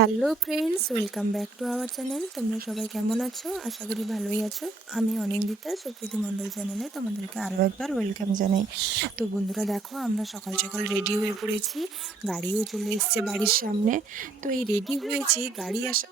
Hello friends, welcome back to our channel. তোমরা সবাই কেমন আছো? আশা করি ভালোই আছো। আমি অনেক দিতে সুপ্রীতি মণ্ডল চ্যানেলে তোমাদেরকে আরও একবার ওয়েলকাম জানাই। তো বন্ধুরা, দেখো, আমরা সকাল সকাল রেডি হয়ে পড়েছি। গাড়িও চলে এসছে বাড়ির সামনে। তো এই রেডি হয়েছি, গাড়ি আসা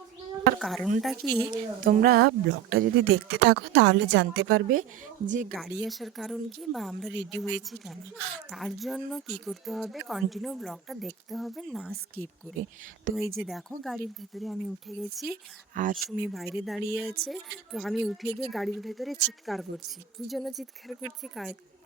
আর কারণটা কি? তোমরা ব্লগটা যদি দেখতে থাকো, তাহলে জানতে পারবে যে গাড়ি আসার কারণ কি বা আমরা রেডি হয়েছি কেন। তার জন্য কি করতে হবে? কন্টিনিউ ব্লগটা দেখতে হবে, না স্কিপ করে। তো এই যে দেখো, গাড়ির ভেতরে আমি উঠে গেছি আর সুমি বাইরে দাঁড়িয়ে আছে। তো আমি উঠে গিয়ে গাড়ির ভেতরে চিৎকার করছি। কী জন্য চিৎকার করছি?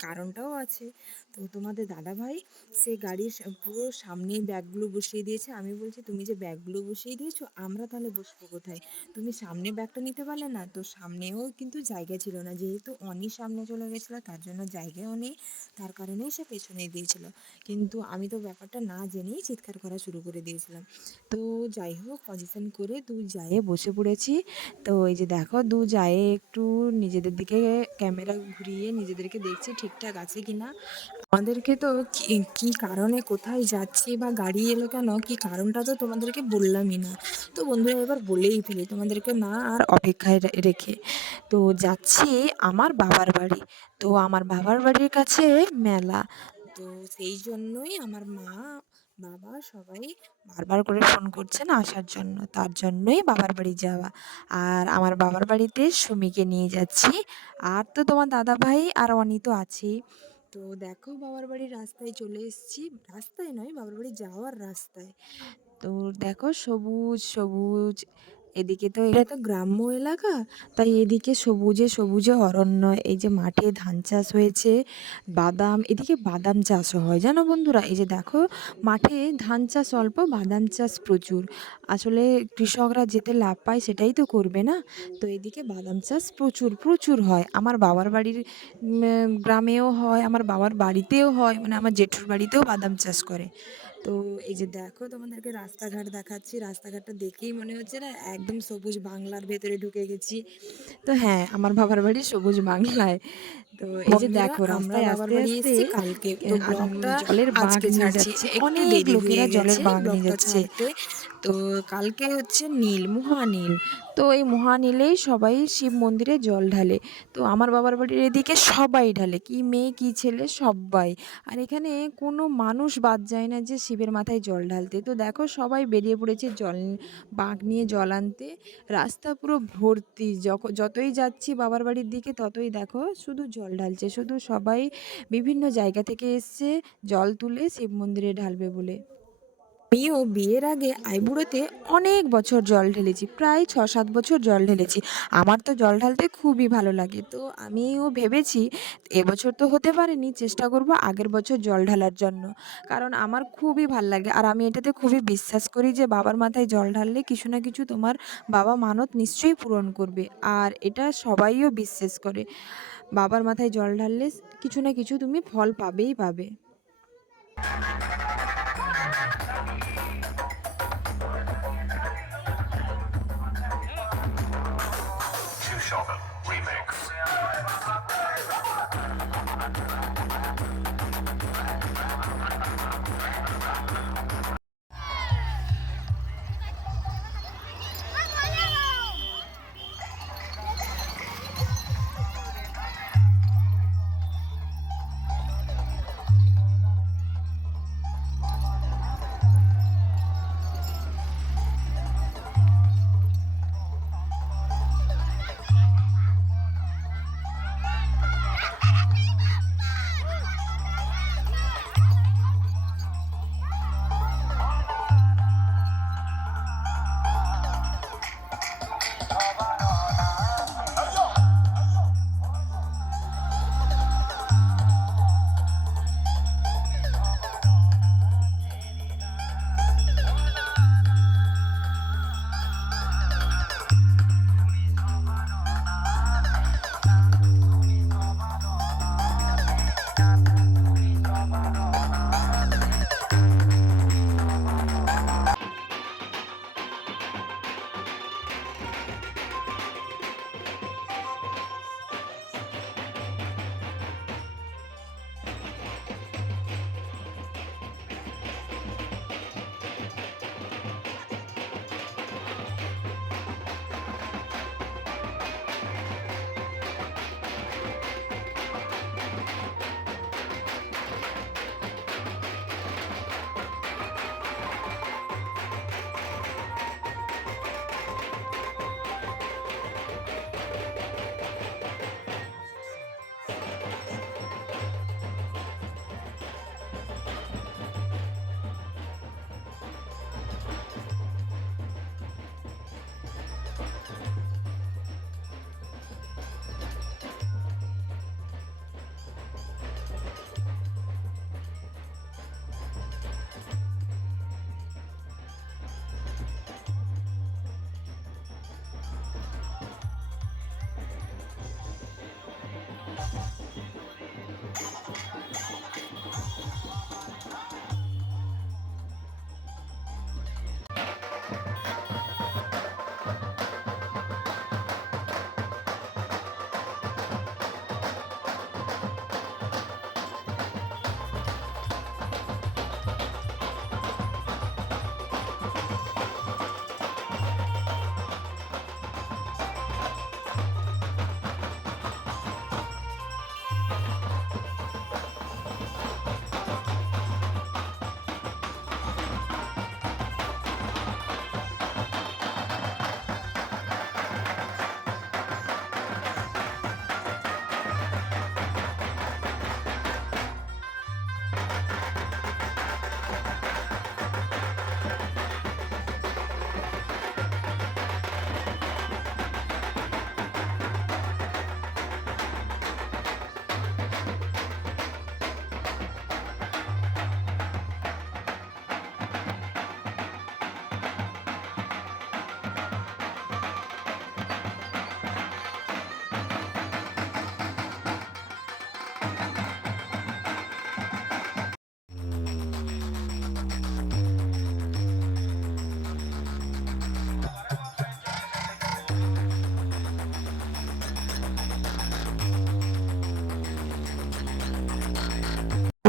কারণটাও আছে। তো তোমাদের দাদা ভাই সে গাড়ির পুরো সামনেই ব্যাগগুলো বসিয়ে দিয়েছে। আমি বলছি, তুমি যে ব্যাগগুলো বসিয়ে দিয়েছ, আমরা তাহলে বসবো কোথায়? তুমি সামনে ব্যাগটা নিতে পারলে না, তো সামনেও কিন্তু জায়গা ছিল না। যেহেতু অনি সামনে চলে গেছিল, তার জন্য জায়গাও নেই। তার কারণেই সে পেছনে দিয়েছিল। কিন্তু আমি তো ব্যাপারটা না জেনেই চিৎকার করা শুরু করে দিয়েছিলাম। তো যাই হোক পজিশন করে দু জায়ে বসে পড়েছি। তো এই যে দেখো, দু জায়ে একটু নিজেদের দিকে ক্যামেরা ঘুরিয়ে নিজেদেরকে দেখছি ঠিকঠাক আছে কি না আমাদেরকে তো কি কারণে কোথায় যাচ্ছি বা গাড়ি এলো কেন? কি কারণটা তো তোমাদেরকে বললামই না। তো বন্ধুরা, এবার বলেই ফেলি তোমাদেরকে না আর অপেক্ষায় রেখে। তো যাচ্ছি আমার বাবার বাড়ি। তো আমার বাবার বাড়ির কাছে মেলা। তো সেই জন্যই আমার মা বাবা সবাই বারবার করে ফোন করছেন আসার জন্য, তার জন্যই বাবার বাড়ি যাওয়া। আর আমার বাবার বাড়িতে সুমিকে নিয়ে যাচ্ছি। আর তো তোমার দাদা ভাই আর অনি তো আছেই তো দেখো বাবার বাড়ির রাস্তায় চলে এসেছি। রাস্তায় নয়, বাবার বাড়ি যাওয়ার রাস্তায়। তো দেখো সবুজ সবুজ এদিকে তো এটা তো গ্রাম্য এলাকা, তাই এদিকে সবুজে সবুজে অরণ্য, এই যে মাঠে ধান চাষ হয়েছে, বাদাম, এদিকে বাদাম চাষও হয়, জানো বন্ধুরা? এই যে দেখো, মাঠে ধান চাষ অল্প, বাদাম চাষ প্রচুর। আসলে কৃষকরা যেতে লাভ পায় সেটাই তো করবে না? তো এদিকে বাদাম চাষ প্রচুর প্রচুর হয়। আমার বাবার বাড়ির গ্রামেও হয়, আমার বাবার বাড়িতেও হয় মানে আমার জেঠুর বাড়িতেও বাদাম চাষ করে। তো এই যে দেখো তোমাদেরকে রাস্তাঘাট দেখাচ্ছি। রাস্তাঘাটটা দেখেই মনে হচ্ছে না একদম সবুজ বাংলার ভেতরে ঢুকে গেছি। তো হ্যাঁ আমার বাবার বাড়ি সবুজ বাংলায়। তো এই যে দেখো রাস্তায় আস্তে আস্তে কালকে। জলের বাঁক নিয়ে যাচ্ছে অনেক লোকেরা জলের বাঁক নিয়ে যাচ্ছে। তো কালকে হচ্ছে নীল, মহানীল। তো এই মহানীলেই সবাই শিব মন্দিরে জল ঢালে। তো আমার বাবার বাড়ির এদিকে সবাই ঢালে, কি মেয়ে, কি ছেলে সবাই আর এখানে কোনো মানুষ বাদ যায় না যে শিবের মাথায় জল ঢালতে। তো দেখো সবাই বেরিয়ে পড়েছে জল, বাঁক নিয়ে জল আনতে। রাস্তা পুরো ভর্তি যতই যাচ্ছি বাবার বাড়ির দিকে ততই দেখো শুধু জল ঢালছে, শুধু সবাই বিভিন্ন জায়গা থেকে এসছে জল তুলে শিব মন্দিরে ঢালবে বলে। আমিও বিয়ের আগে আইবুড়োতে অনেক বছর জল ঢেলেছি, প্রায় ছ সাত বছর জল ঢেলেছি। আমার তো জল ঢালতে খুবই ভালো লাগে। তো আমিও ভেবেছি এবছর তো হতে পারেনি, চেষ্টা করব আগের বছর জল ঢালার জন্য। কারণ আমার খুবই ভালো লাগে। আর আমি এটাতে খুবই বিশ্বাস করি যে বাবার মাথায় জল ঢাললে কিছু না কিছু তোমার বাবা মানত নিশ্চয়ই পূরণ করবে। আর এটা সবাইও বিশ্বাস করে। বাবার মাথায় জল ঢাললে কিছু না কিছু তুমি ফল পাবেই পাবে। しょう。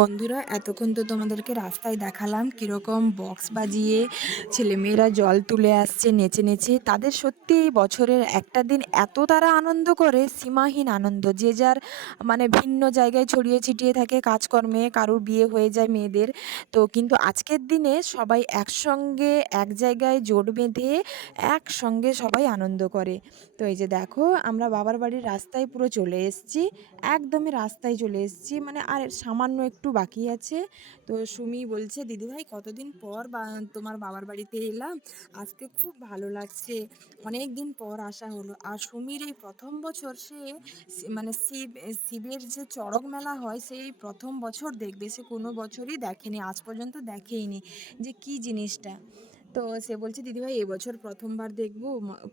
বন্ধুরা, এতক্ষণ তো তোমাদেরকে রাস্তায় দেখালাম কীরকম বক্স বাজিয়ে ছেলেমেয়েরা জল তুলে আসছে নেচে নেচে। তাদের সত্যি বছরের একটা দিন এত তারা আনন্দ করে, সীমাহীন আনন্দ। যে যার মানে ভিন্ন জায়গায় ছড়িয়ে ছিটিয়ে থাকে কাজকর্মে, কারোর বিয়ে হয়ে যায় মেয়েদের। তো কিন্তু আজকের দিনে সবাই একসঙ্গে, এক জায়গায় জোট বেঁধে একসঙ্গে সবাই আনন্দ করে। তো এই যে দেখো, আমরা বাবার বাড়ির রাস্তায় পুরো চলে এসেছি, একদমই রাস্তায় চলে এসেছি। মানে আর সামান্য একটু বাকি আছে। তো সুমি বলছে, দিদিভাই, কতদিন পর বা, তোমার বাবার বাড়িতে এলাম? আজকে খুব ভালো লাগছে। অনেক দিন পর আসা হলো। আর সুমির এই প্রথম বছর সে মানে শিব শিবের যে চড়ক মেলা হয়, সেই প্রথম বছর দেখবে। সে কোনো বছরই দেখেনি, আজ পর্যন্ত দেখেইনি। যে কি জিনিসটা? তো সে বলছে, দিদিভাই, এবছর প্রথমবার দেখব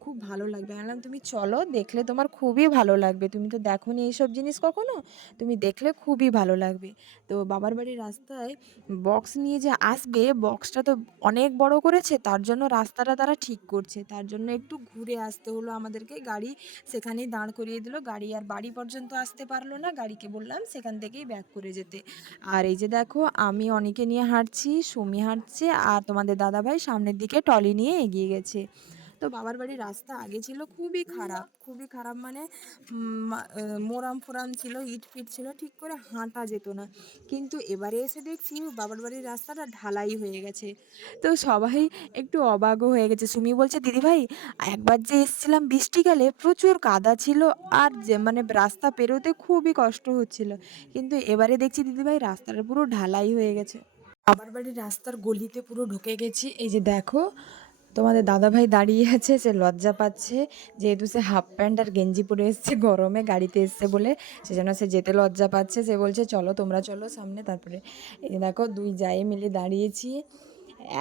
খুব ভালো লাগবে। আমি বললাম, তুমি চলো, দেখলে তোমার খুবই ভালো লাগবে। তুমি তো দেখোনি এইসব জিনিস কখনো? তুমি দেখলে খুবই ভালো লাগবে। তো বাবার বাড়ির রাস্তায় বক্স নিয়ে যে আসবে বক্সটা তো অনেক বড় করেছে, তার জন্য রাস্তাটা তারা ঠিক করছে। তার জন্য একটু ঘুরে আসতে হলো আমাদেরকে। গাড়ি সেখানেই দাঁড় করিয়ে দিল। গাড়ি আর বাড়ি পর্যন্ত আসতে পারল না। গাড়িকে বললাম, সেখান থেকেই ব্যাক করে যেতে। আর এই যে দেখো, আমি অনেকে নিয়ে হাঁটছি, সুমি হাঁটছে, আর তোমাদের দাদাভাই সামনের দিকে টলি নিয়ে এগিয়ে গেছে। তো বাবার বাড়ির রাস্তা আগে ছিল খুবই খারাপ খুবই খারাপ মানে মোরাম ফোরাম ছিল, ইট ফিট ছিল, ঠিক করে হাঁটা যেত না। কিন্তু এবারে এসে দেখছি বাবার বাড়ির রাস্তাটা ঢালাই হয়ে গেছে। তো সবাই একটু অবাকও হয়ে গেছে। সুমি বলছে দিদিভাই একবার যে এসেছিলাম বৃষ্টিকালে প্রচুর কাদা ছিল আর যে মানে রাস্তা পেরোতে খুবই কষ্ট হচ্ছিল। কিন্তু এবারে দেখছি দিদিভাই রাস্তাটা পুরো ঢালাই হয়ে গেছে। বাবার বাড়ির রাস্তার গলিতে পুরো ঢুকে গেছি। এই যে দেখো, তোমাদের দাদাভাই দাঁড়িয়ে আছে, সে লজ্জা পাচ্ছে, যেহেতু সে হাফ প্যান্ট আর গেঞ্জি পরে এসছে, গরমে গাড়িতে এসছে বলে সে সেজন্য সে যেতে লজ্জা পাচ্ছে। সে বলছে, চলো, তোমরা চলো সামনে। তারপরে এই দেখো, দুই জায়ে মিলে দাঁড়িয়েছি।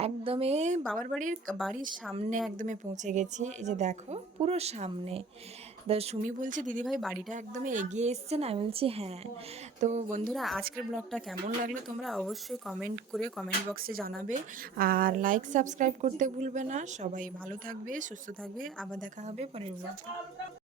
একদমে বাবার বাড়ির বাড়ির সামনে একদমে পৌঁছে গেছি। এই যে দেখো, পুরো সামনে। তা সুমি বলছে দিদিভাই বাড়িটা একদমই এগিয়ে এসছে না? আমি বলছি হ্যাঁ। তো বন্ধুরা, আজকের ব্লগটা কেমন লাগল তোমরা অবশ্যই কমেন্ট করে কমেন্ট বক্সে জানাবে। আর লাইক সাবস্ক্রাইব করতে ভুলবে না। সবাই ভালো থাকবে, সুস্থ থাকবে। আবার দেখা হবে পরের ব্লগে।